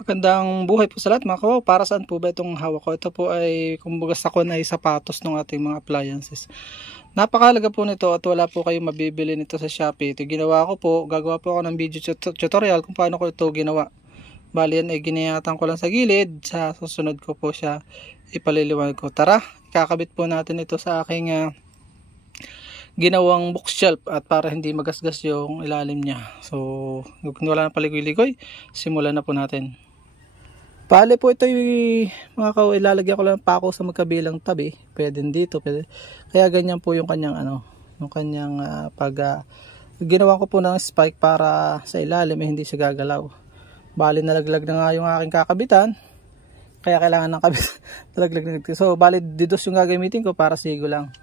Magandang buhay po sa lahat mga kawaw. Para saan po ba itong hawak ko? Ito po ay kumbaga sakon ay sapatos ng ating mga appliances. Napakahalaga po nito at wala po kayong mabibili nito sa Shopee. Ito ginawa ko po, gagawa po ako ng video tutorial kung paano ko ito ginawa. Bali yan ay ginayatan ko lang sa gilid. Sa susunod ko po siya ipaliliwanag ko. Tara, ikakabit po natin ito sa aking ginawang bookshelf at para hindi magasgas yung ilalim niya. So, kung wala na paligoy-ligoy, simulan na po natin. Bale po ito mga kaw, ilalagyan ko lang pako sa magkabilang tabi. Pwede dito, pwede. Kaya ganyan po yung kanyang yung kanyang ginawa ko po ng spike para sa ilalim hindi siya gagalaw. Bale nalaglag na nga yung aking kakabitan. Kaya kailangan ng kabit. Nalaglag na. So bale didos yung gagamitin ko para sigo lang.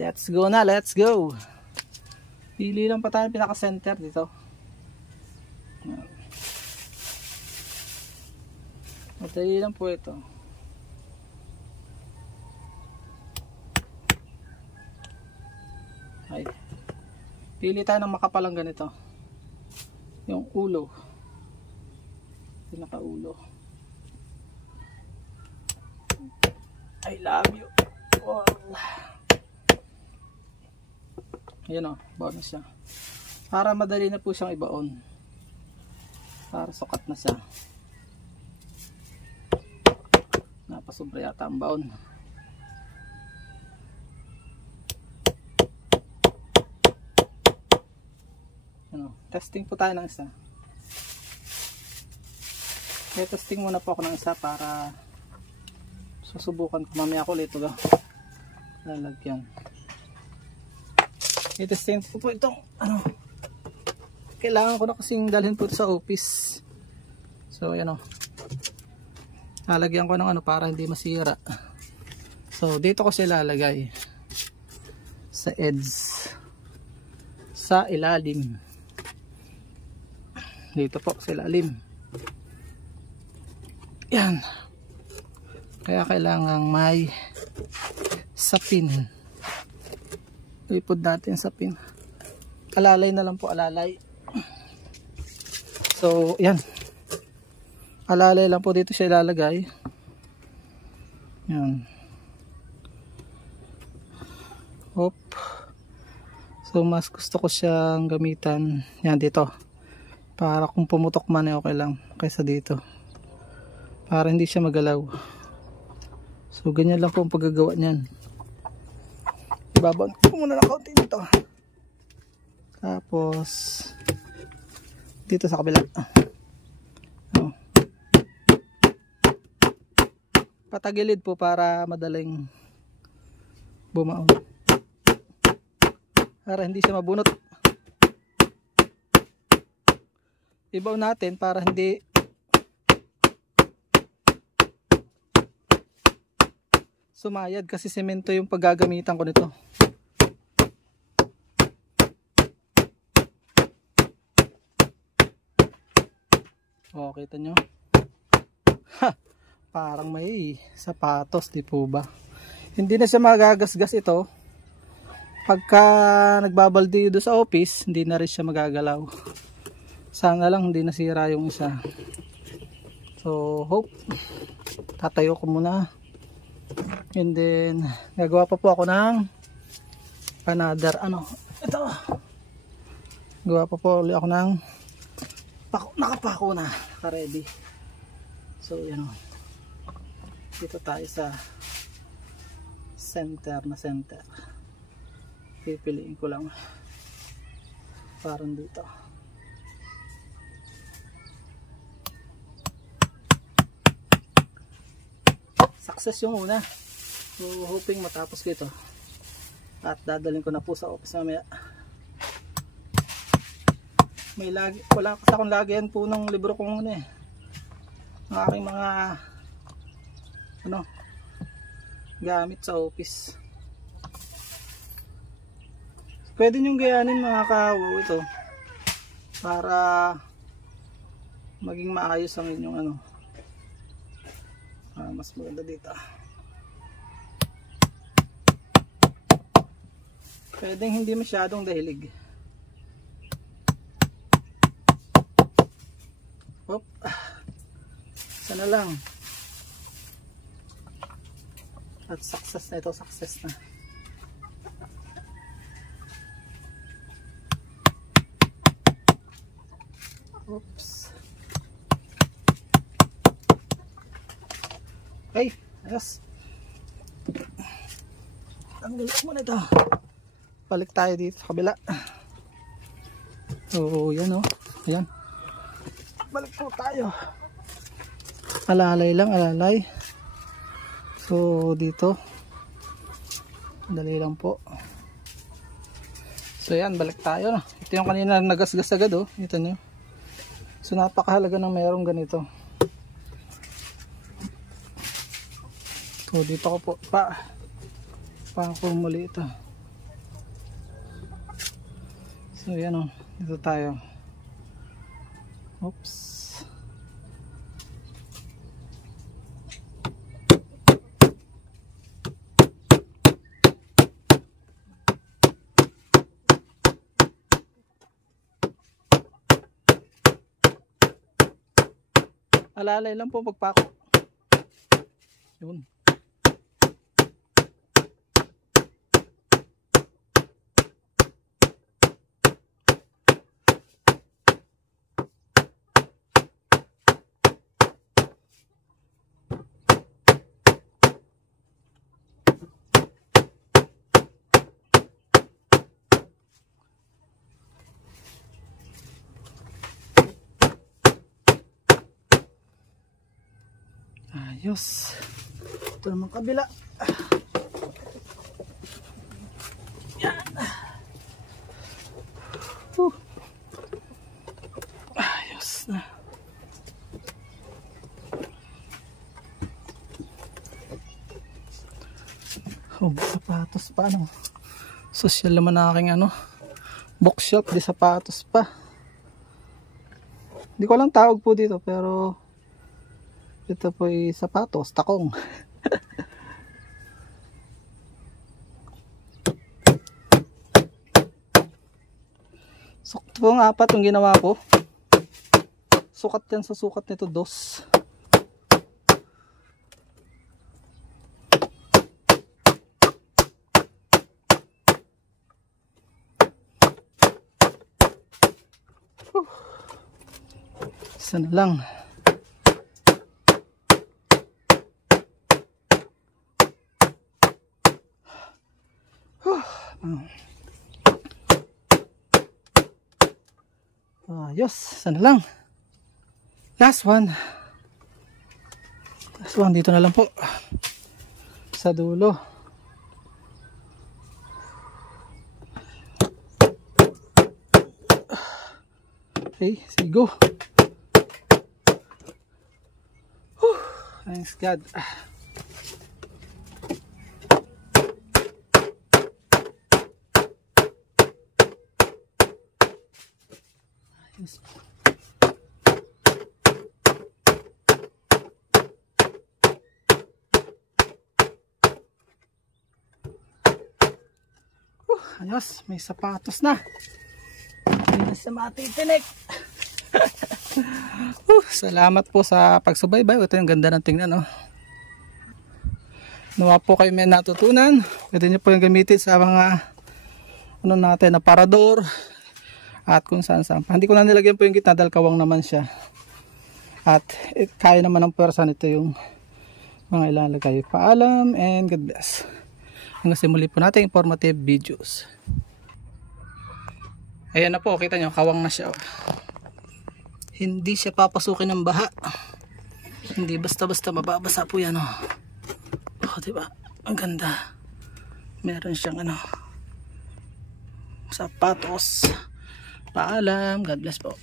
Let's go na, let's go. Pili lang pa tayo pinaka-center dito. Madali lang po ito. Ay. Pili tayo ng makapalang ganito. Yung ulo. Pinaka-ulo. I love you. Oh. Ayan o, baon na siya. Para madali na po siyang ibaon. Para sukat na siya. Napasobra yata ang baon. Testing po tayo ng isa. Okay, testing muna po ako ng isa para susubukan ko. Mamaya ko ulit ito lalagyan. I-testing ko po itong kailangan ko na kasing dalhin po ito sa office. So ayan o. Lalagyan ko ng para hindi masira. So dito ko siya lalagay sa edge, sa ilalim. Dito po sa ilalim. Yan. Kaya kailangan may sapin. Ipod natin sa pin. Alalay na lang po, alalay. So yan. Alalay lang po dito siya ilalagay. Yan. Hop. So mas gusto ko siyang gamitan. Yan dito. Para kung pumutok man okay lang. Kaysa dito. Para hindi siya magalaw. So ganyan lang po ang paggagawa niyan. Ibabaon ko muna ng kaunti dito. Tapos dito sa kabila. Patagilid po para madaling bumaon. Para hindi siya mabunot. Ibaw natin para hindi sumayad kasi semento yung paggagamitan ko nito. O, kita nyo? Ha! Parang may sapatos, di po ba? Hindi na siya magagasgas ito. Pagka nagbabalde doon sa office, hindi na rin siya magagalaw. Sana lang hindi nasira yung isa. So, hope. Tatayo ko muna. And then, gagawa pa po ako ng another, ito. Gawa pa po ulit ako ng nakapako na. Naka-ready. So, yan o. Dito tayo sa center na center. Pipiliin ko lang parang dito. Success yung una. So hoping matapos ko ito at dadalhin ko na po sa office mamaya. May lagi, wala kasi akong lagyan po ng libro kong ng aking mga gamit sa office. Pwede nyong gayanin mga kawaw ito para maging maayos ang inyong mas maganda dito. Pwedeng hindi masyadong dahilig. Hop. Sana lang. At success na ito, success na. Oops. Ay, ayos. Tanggal mo na ito. Balik tayo dito sa kabila. So, yan o. Ayan. Balik po tayo. Alalay lang, alalay. So, dito. Dali lang po. So, yan. Balik tayo. Ito yung kanina nagasgas agad o. Ito nyo. So, napakahalaga ng mayroong ganito. So, dito ko po muli ito. So, yan o. Dito tayo. Oops. Alalay lang po pagpako. Yun. Ayos. Ito naman kabila. Yan. Ayos na. Oh, sapatos pa ano. Social naman na aking ano. Box shop, di sapatos pa. Hindi ko lang tawag po dito pero ito po ay sapatos, takong. So, ito po ang apat yung ginawa ko. Sukat yan sa sukat nito, 2. Isa na lang. Ayos, sana lang. Last one. Last one, dito na lang po. Sa dulo. Okay, sige go. Thanks God. Yes. Ayos, may sapatos na. Hindi na sa matitinik. Salamat po sa pagsubaybay. Ito yung ganda ng tingnan, no? Nawa po kayo may natutunan. Pwede nyo po yung gamitin sa mga ano natin na parador at kung saan saan. Hindi ko na nilagyan po yung gitna dahil kawang naman siya. At kaya naman ng pwersa nito yung mga ilalagay. Paalam and God bless. Hanggang sa muli po natin informative videos. Ayan na po, kita nyo, kawang na siya. Hindi siya papasukin ng baha. Hindi basta-basta mababasa po yan. Oh, diba? Ang ganda. Meron siyang ano, sapatos. Paalam. God bless po.